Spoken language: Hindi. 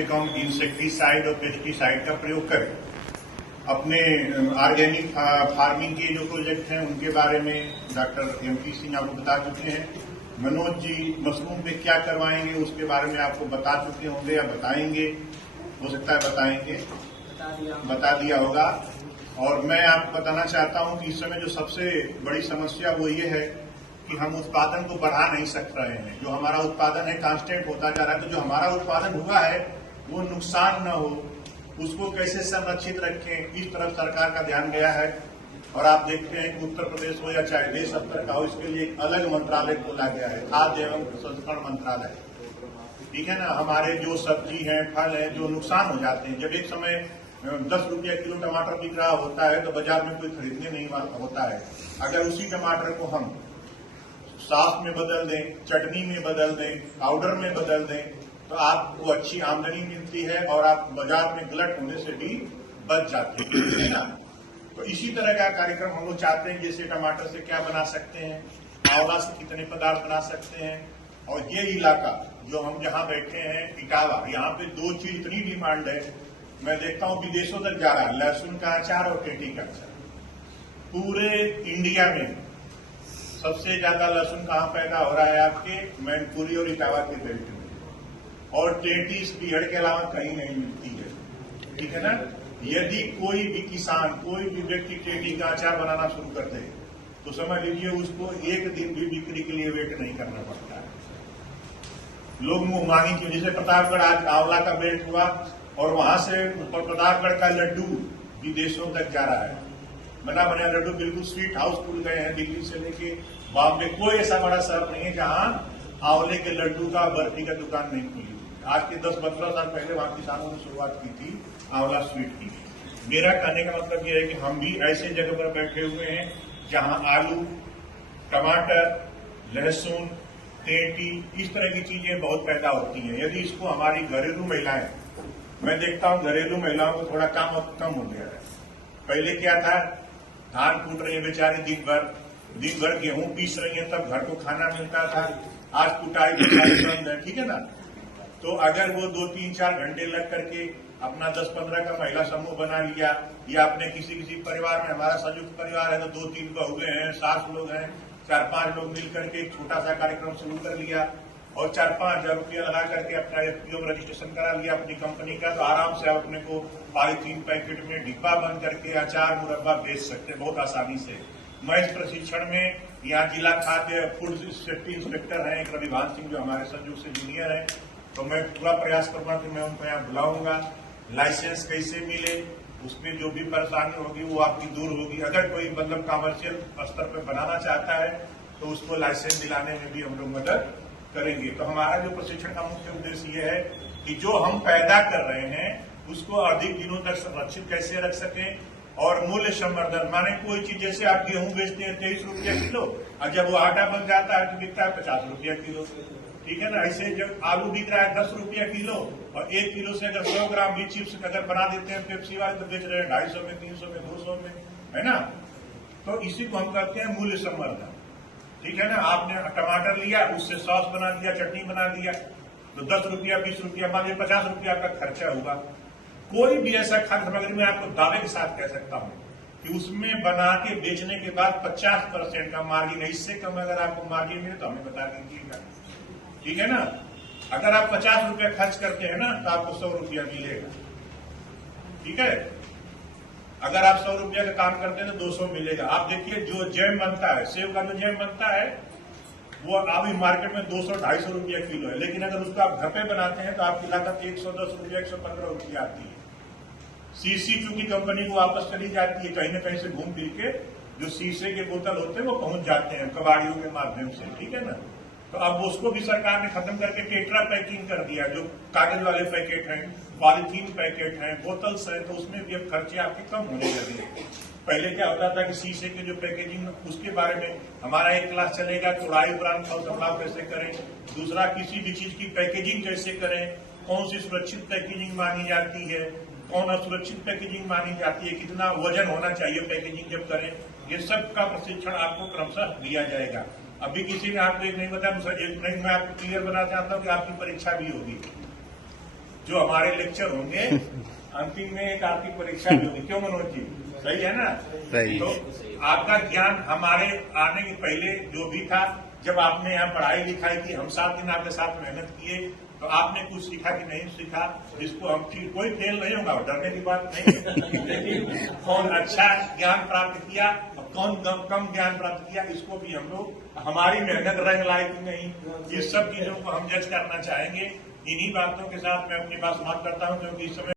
से कम इंसेक्टिसाइड और पेस्टिसाइड का प्रयोग करें। अपने ऑर्गेनिक फार्मिंग के जो प्रोजेक्ट हैं उनके बारे में डॉक्टर MP सिंह आपको बता चुके हैं। मनोज जी मशरूम पे क्या करवाएंगे उसके बारे में आपको बता चुके होंगे या बताएंगे, हो सकता है बताएंगे, बता दिया होगा। और मैं आपको बताना चाहता हूं कि इस समय जो सबसे बड़ी समस्या वो ये है कि हम उत्पादन को बढ़ा नहीं सक रहे हैं। जो हमारा उत्पादन है कांस्टेंट होता जा रहा है, तो जो हमारा उत्पादन हुआ है वो नुकसान न हो, उसको कैसे संरक्षित रखें, इस तरफ सरकार का ध्यान गया है। और आप देखते हैं कि उत्तर प्रदेश हो या चाहे देश स्तर का हो, इसके लिए एक अलग मंत्रालय खोला गया है, खाद्य एवं प्रसंस्करण मंत्रालय। ठीक है ना। हमारे जो सब्जी है, फल है, जो नुकसान हो जाते हैं, जब एक समय 10 रुपया किलो टमाटर बिक रहा होता है तो बाजार में कोई खरीदने नहीं होता है। अगर उसी टमाटर को हम सॉस में बदल दें, चटनी में बदल दें, पाउडर में बदल दें, तो आपको अच्छी आमदनी मिलती है और आप बाजार में गलत होने से भी बच जाते हैं, है ना। तो इसी तरह का कार्यक्रम हम लोग चाहते हैं, जैसे टमाटर से क्या बना सकते हैं, आंवला से कितने पदार्थ बना सकते हैं। और ये इलाका जो हम जहां बैठे हैं इटावा, यहाँ पे 2 चीज इतनी डिमांड है, मैं देखता हूँ विदेशों तक जा रहा है, लहसुन का अचार और टेटी का अचार। पूरे इंडिया में सबसे ज्यादा लहसुन कहाँ पैदा हो रहा है, आपके मैनपुरी और इटावा के बेल्ट में, और टेटी इस बिहड़ के अलावा कहीं नहीं मिलती है। ठीक है ना। यदि कोई भी किसान, कोई भी व्यक्ति टेटी का अचार बनाना शुरू कर दे तो समझ लीजिए उसको एक दिन भी बिक्री के लिए वेट नहीं करना पड़ता है। लोग मुंह मांगी की वजह से प्रतापगढ़ आज आंवला का बेल्ट हुआ और वहां से ऊपर प्रतापगढ़ का लड्डू विदेशों तक जा रहा है। बना बनाया लड्डू बिल्कुल स्वीट हाउस खुल गए हैं, दिल्ली से लेके बॉम्बे। कोई ऐसा बड़ा शहर नहीं है जहां आंवले के लड्डू का, बर्फी का दुकान नहीं खुली। आज के 10-15 साल पहले वहां किसानों ने शुरुआत की थी आंवला स्वीट की। मेरा कहने का मतलब यह है कि हम भी ऐसे जगह पर बैठे हुए हैं जहां आलू, टमाटर, लहसुन, टेटी, इस तरह की चीजें बहुत पैदा होती हैं। यदि इसको हमारी घरेलू महिलाएं, मैं देखता हूं घरेलू महिलाओं को थोड़ा काम अब कम हो गया है। पहले क्या था, धान कूट रही है बेचारी दिन भर गेहूं पीस रही है, तब घर को खाना मिलता था। आज कुटाई बेचारी बंद है। ठीक है ना। तो अगर वो 2-3-4 घंटे लग करके अपना 10-15 का महिला समूह बना लिया, या अपने किसी परिवार में, हमारा संयुक्त परिवार है तो 2-3 बहुएं हैं, 7 लोग हैं, 4-5 लोग मिल करके एक छोटा सा कार्यक्रम शुरू कर लिया और 4-5 हजार रुपया लगा करके अपना FPO में रजिस्ट्रेशन करा लिया अपनी कंपनी का, तो आराम से आप अपने को पॉलीथीन पैकेट में डिब्बा बंद करके अचार मुरब्बा बेच सकते हैं बहुत आसानी से। मैं इस प्रशिक्षण में यहाँ जिला खाद्य फूड सेफ्टी इंस्पेक्टर हैं एक रविभान सिंह, जो हमारे संयुक्त से जूनियर हैं, तो मैं पूरा प्रयास करूंगा कि मैं उनको यहाँ बुलाऊंगा। लाइसेंस कैसे मिले, उसमें जो भी परेशानी होगी वो आपकी दूर होगी। अगर कोई मतलब कमर्शियल स्तर पर बनाना चाहता है तो उसको लाइसेंस दिलाने में भी हम लोग मदद करेंगे। तो हमारा जो प्रशिक्षण का मुख्य उद्देश्य ये है कि जो हम पैदा कर रहे हैं उसको अधिक दिनों तक संरक्षित कैसे रख सकें, और मूल्य संवर्धन, माने कोई चीज, जैसे आप गेहूं बेचते हैं 23 रुपया किलो, और जब वो आटा बन जाता है तो बिकता है 50 रुपया किलो। ठीक है ना। ऐसे जब आलू बिक रहा है 10 रुपया किलो, और 1 किलो से अगर 100 ग्राम भी चिप्स अगर बना देते हैं पेप्सी वाले, तो बेच रहे हैं 250 में, 300 में, 200 में, है ना। तो इसी को हम कहते हैं मूल्य संवर्धन। ठीक है ना। आपने टमाटर लिया, उससे सॉस बना दिया, चटनी बना दिया, तो 10 रुपया, 20 रुपया, मान लीजिए 50 रुपया का खर्चा हुआ। कोई भी ऐसा खाद्य सामग्री में आपको दावे के साथ कह सकता हूं कि उसमें बना के बेचने के बाद 50% का मार्जिन है। इससे कम अगर आपको मार्जिन मिले तो हमें बता दीजिएगा। ठीक है ना। अगर आप 50 रुपया खर्च करते हैं ना तो आपको 100 रुपया मिलेगा। ठीक है। अगर आप 100 रुपया का काम करते हैं तो 200 मिलेगा। आप देखिए जो जैम बनता है, सेव का जो जैम बनता है वो अभी मार्केट में 200-250 रुपया किलो है, लेकिन अगर उसको आप घर पे बनाते हैं तो आपकी लागत 110 रुपया, 115 रुपया आती है। शीशी चूंकि कंपनी को वापस चली जाती है, कहीं न कहीं से घूम फिर के जो शीशे के बोतल होते हैं वो पहुंच जाते हैं कबाड़ियों के माध्यम से। ठीक है ना। तो अब उसको भी सरकार ने खत्म करके टेट्रा पैकिंग कर दिया, जो कागज वाले पैकेट हैं, पॉलीथीन पैकेट हैं, बोतल्स हैं, तो उसमें भी अब खर्चे आपके कम होने लगे। पहले क्या होता था कि शीशे के जो पैकेजिंग, उसके बारे में हमारा एक क्लास चलेगा, चौड़ाई उपरांत फलसफलाव कैसे करें, दूसरा किसी भी चीज की पैकेजिंग कैसे करें, कौन सी सुरक्षित पैकेजिंग मानी जाती है, कौन असुरक्षित पैकेजिंग मानी जाती है, कितना वजन होना चाहिए पैकेजिंग जब करें, ये सब का प्रशिक्षण आपको क्रमशः दिया जाएगा। अभी किसी ने आपको एक नहीं बताया, दूसरा एक नहीं, मैं आपको क्लियर बनाना चाहता हूँ कि आपकी परीक्षा भी होगी। जो हमारे लेक्चर होंगे अंतिम में एक आपकी परीक्षा भी होगी। क्यों मनोज जी, सही है ना? सही। तो आपका ज्ञान हमारे आने के पहले जो भी था, जब आपने यहाँ पढ़ाई लिखाई की, हम 7 दिन आपके साथ मेहनत किए, तो आपने कुछ सीखा कि नहीं सीखा, जिसको हम कोई फेल नहीं होगा, डरने की बात नहीं है। लेकिन कौन अच्छा ज्ञान प्राप्त किया और कौन कम ज्ञान प्राप्त किया, इसको भी हम लोग हमारी मेहनत रंग लाई कि नहीं, ये सब चीजों को हम जज करना चाहेंगे। इन्हीं बातों के साथ मैं अपनी बात समाप्त करता हूँ, क्योंकि इस समय